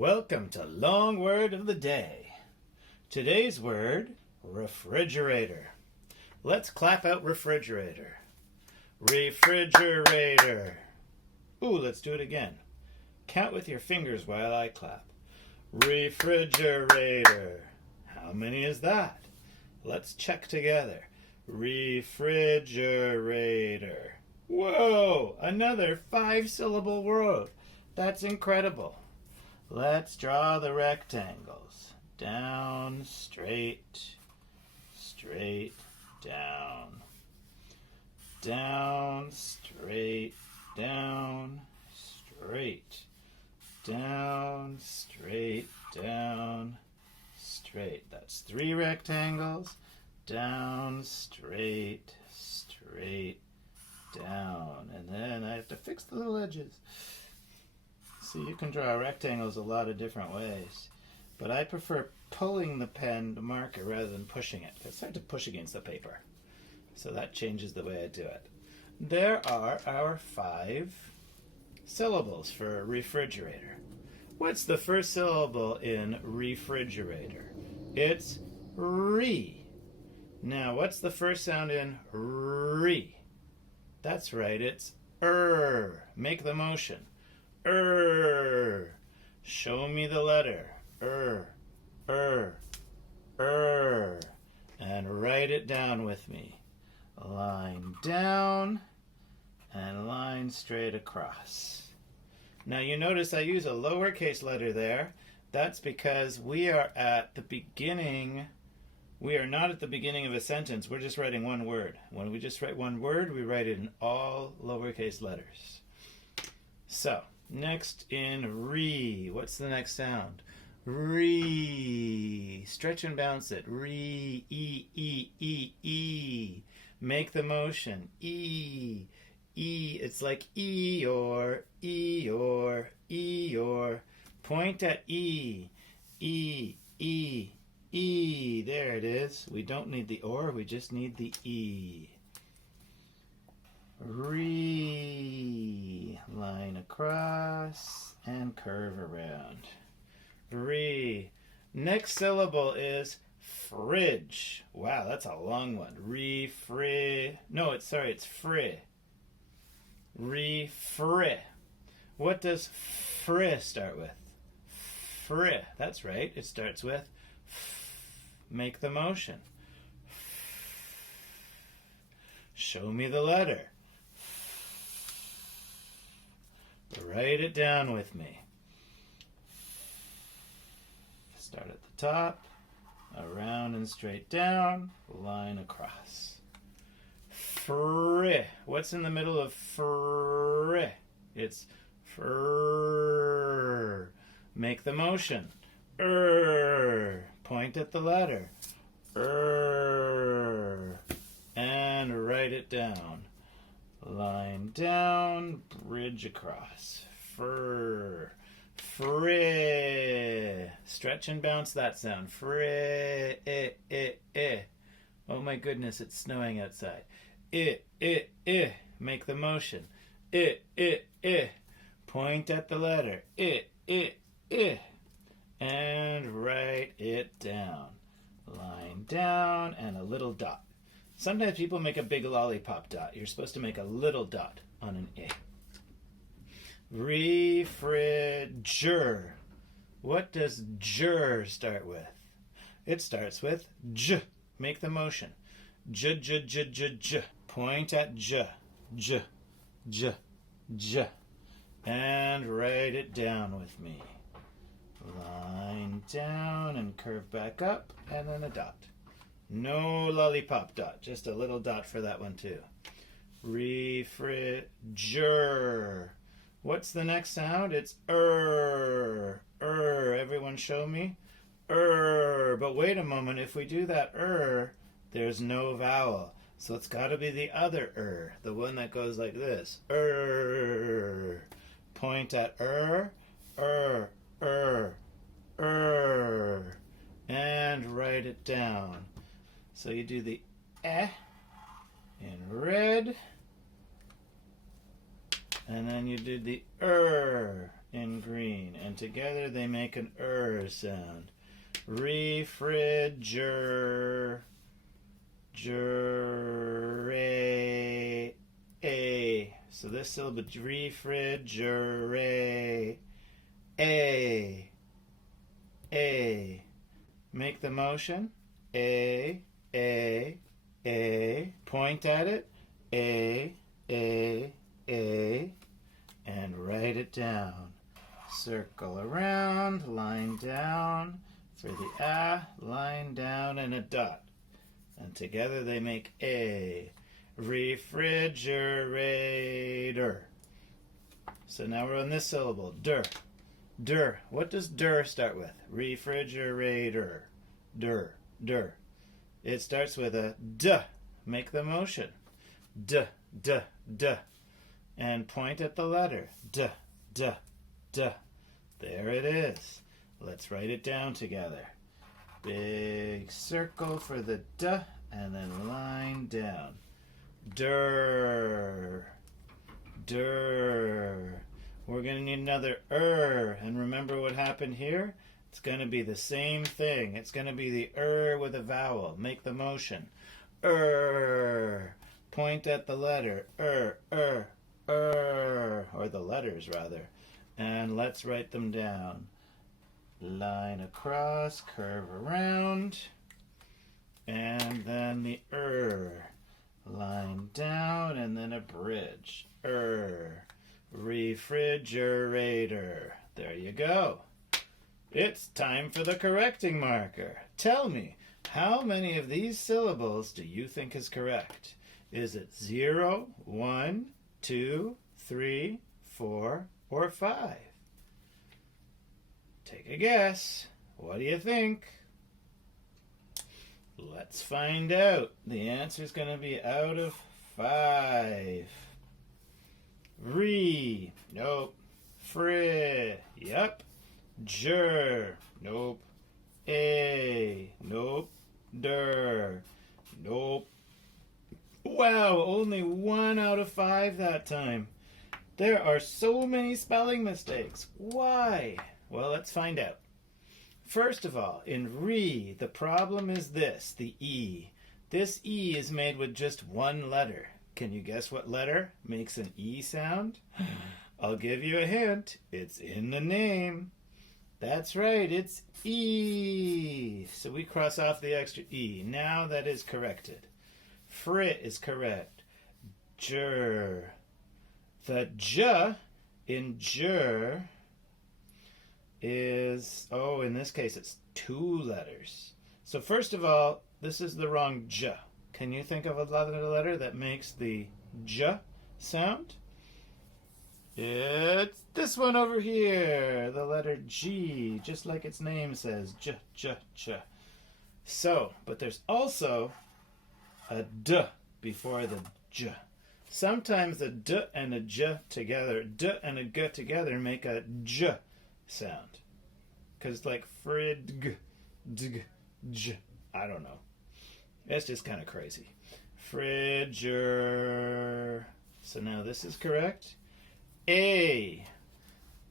Welcome to Long Word of the Day. Today's word, refrigerator. Let's clap out refrigerator. Refrigerator. Ooh, let's do it again. Count with your fingers while I clap. Refrigerator. How many is that? Let's check together. Refrigerator. Whoa, another 5-syllable word. That's incredible. Let's draw the rectangles. Down, straight, straight, down. Down, straight, down, straight. Down, straight, down, straight. That's 3 rectangles. Down, straight, straight, down. And then I have to fix the little edges. See, you can draw rectangles a lot of different ways, but I prefer pulling the pen to marker rather than pushing it. It's hard to push against the paper, so that changes the way I do it. There are our 5 syllables for refrigerator. What's the first syllable in refrigerator? It's re. Now, what's the first sound in re? That's right, it's Make the motion. Show me the letter. And write it down with me. Line down and line straight across. Now you notice I use a lowercase letter there. That's because we are at the beginning. We are not at the beginning of a sentence. We're just writing one word. When we just write one word, we write it in all lowercase letters. So, next in re. What's the next sound? Re. Stretch and bounce it. Re. E. Make the motion. E. It's like Eeyore. Point at E. There it is. We don't need the or, we just need the E. Re. Line across and curve around. Re. Next syllable is fridge. Wow, that's a long one. It's fri. Refri. What does fri start with? Fri. That's right. It starts with make the motion. Show me the letter. Write it down with me. Start at the top, around and straight down, line across. Fri. What's in the middle of fri? It's fr. Make the motion. Point at the letter. And write it down. Line down, bridge across. Fri. Stretch and bounce that sound. Fri. Oh my goodness, it's snowing outside. Make the motion. Point at the letter. And write it down. Line down and a little dot. Sometimes people make a big lollipop dot. You're supposed to make a little dot on an I. Refrigerator. What does ger start with? It starts with j. Make the motion. J. Point at j. And write it down with me. Line down and curve back up and then a dot. No lollipop dot, just a little dot for that one too. Refrigerator. What's the next sound? It's Everyone show me. But wait a moment, if we do that there's no vowel. So it's got to be the other the one that goes like this. Point at and write it down. So you do the in red, and then you do the in green. And together they make an sound. Refridger. A. So this syllable, refrigerate. A. Make the motion. A. Point at it. A. And write it down. Circle around, line down. For the line down and a dot. And together they make a. Refrigerator. So now we're on this syllable. Der. What does der start with? Refrigerator. Der. It starts with a d. Make the motion. D. And point at the letter. D. There it is. Let's write it down together. Big circle for the d, and then line down. Der. We're going to need another and remember what happened here? It's going to be the same thing. It's going to be the with a vowel. Make the motion. Point at the letter. Or the letters, rather. And let's write them down. Line across, curve around, and then the line down, and then a bridge. Refrigerator. There you go. It's time for the correcting marker. Tell me, how many of these syllables do you think is correct? Is it 0, 1, 2, 3, 4, or 5? Take a guess. What do you think? Let's find out. The answer is going to be out of 5. Nope. Yep. Nope. Nope. Nope. Wow, only 1 out of 5 that time. There are so many spelling mistakes. Why? Well, let's find out. First of all, in the problem is this, the E. This E is made with just one letter. Can you guess what letter makes an E sound? I'll give you a hint. It's in the name. That's right, it's E. So we cross off the extra E. Now that is corrected. Is correct. The J in jur is, in this case it's 2 letters. So first of all, this is the wrong J. Can you think of a letter that makes the J sound? It's this one over here, the letter G, just like its name says, J. So, but there's also a D before the J. Sometimes the D and a J together, D and a G together make a J sound. Because like fridg, j. I don't know. It's just kind of crazy. Fridger. So now this is correct. A.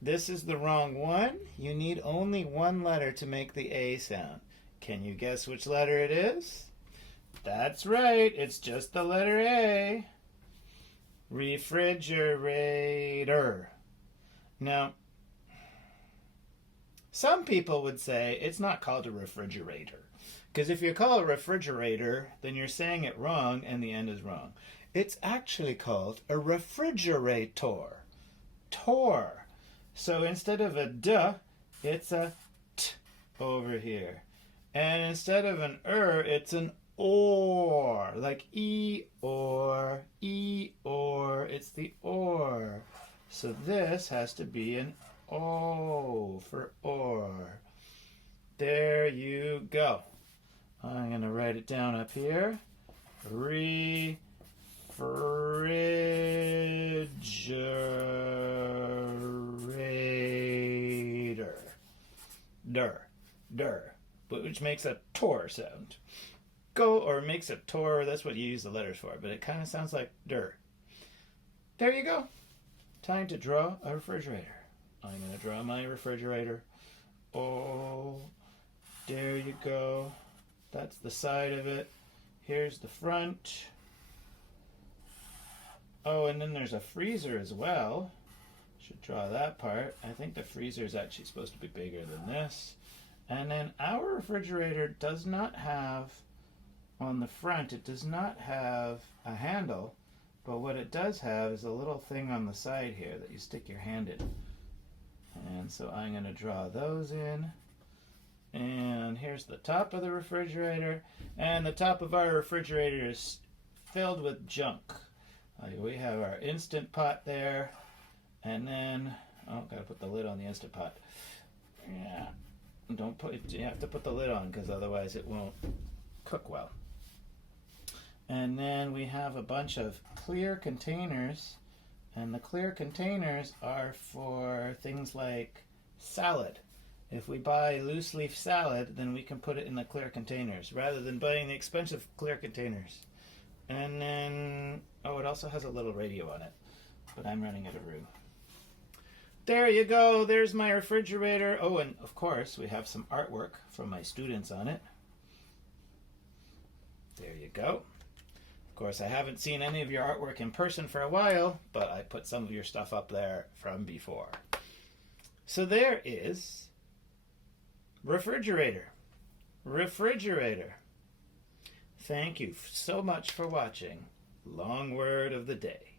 This is the wrong one. You need only one letter to make the A sound. Can you guess which letter it is? That's right. It's just the letter A. Refrigerator. Now, some people would say it's not called a refrigerator. Because if you call it refrigerator, then you're saying it wrong and the end is wrong. It's actually called a refrigerator. So instead of a D, it's a T over here. And instead of an it's an or. Like E-or. It's the or. So this has to be an O for or. There you go. I'm going to write it down up here. Refrigerator. Der. Which makes a tor sound. Makes a tor, that's what you use the letters for, but it kind of sounds like der. There you go. Time to draw a refrigerator. I'm going to draw my refrigerator. Oh, there you go. That's the side of it. Here's the front. Oh, and then there's a freezer as well. Should draw that part. I think the freezer is actually supposed to be bigger than this. And then our refrigerator does not have, on the front, it does not have a handle, but what it does have is a little thing on the side here that you stick your hand in. And so I'm going to draw those in. And here's the top of the refrigerator. And the top of our refrigerator is filled with junk. We have our Instant Pot there. And then, oh, gotta put the lid on the Instant Pot. Yeah, you have to put the lid on because otherwise it won't cook well. And then we have a bunch of clear containers. And the clear containers are for things like salad. If we buy loose leaf salad, then we can put it in the clear containers rather than buying the expensive clear containers. And then, oh, it also has a little radio on it, but I'm running out of room. There you go. There's my refrigerator. Oh, and of course, we have some artwork from my students on it. There you go. Of course, I haven't seen any of your artwork in person for a while, but I put some of your stuff up there from before. So there is refrigerator. Refrigerator. Thank you so much for watching. Long word of the day.